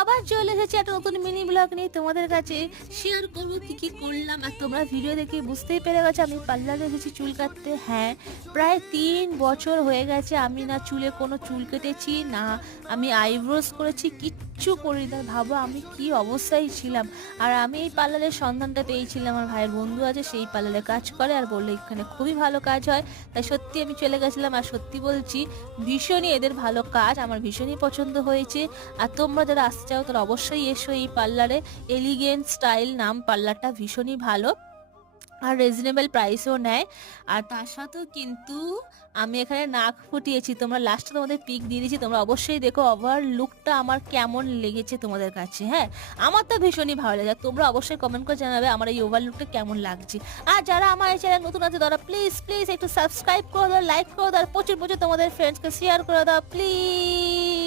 আবার চলে এসেছি একটা নতুন মিনি ব্লগ নিয়ে তোমাদের কাছে শেয়ার করবো কি কি করলাম। আর তোমরা ভিডিও দেখে বুঝতেই পেরে গেছো আমি পার্লারে এসেছি চুল কাটতে। হ্যাঁ, প্রায় 3 বছর হয়ে গেছে আমি না চুলে কোনো চুল কেটেছি, না আমি আইব্রোজ করেছি, কিচ্ছু করি না। ভাবো আমি কি অবস্থায় ছিলাম। আর আমি এই পার্লারের সন্ধানটা পেয়েছিলাম, আমার ভাইয়ের বন্ধু আছে সেই পার্লারে কাজ করে, আর বললো এখানে খুবই ভালো কাজ হয়। তাই সত্যি আমি চলে গেছিলাম, আর সত্যি বলছি ভীষণই এদের ভালো কাজ, আমার ভীষণই পছন্দ হয়েছে। আর তোমরা যারা আসতে চাও তারা অবশ্যই এসো এই পার্লারে। এলিগেন্ট স্টাইল নাম পার্লারটা, ভীষণই ভালো আর রিজনেবল প্রাইসও নেয়। আর তার সাথেও কিন্তু আমি এখানে নাক ফুটিয়েছি, তোমরা লাস্টে তোমাদের পিক দিয়ে দিয়েছি, তোমরা অবশ্যই দেখো ওভার লুকটা আমার কেমন লেগেছে তোমাদের কাছে। হ্যাঁ, আমার তো ভীষণই ভালো লাগে, তোমরা অবশ্যই কমেন্ট করে জানাবে আমার এই ওভার লুকটা কেমন লাগছে। আর যারা আমার এই চ্যানেল নতুন আছে তারা প্লিজ প্লিজ একটু সাবস্ক্রাইব করে দাও, লাইক করে দাও, আর প্রচুর প্রচুর তোমাদের ফ্রেন্ডসকে শেয়ার করে দাও প্লিজ।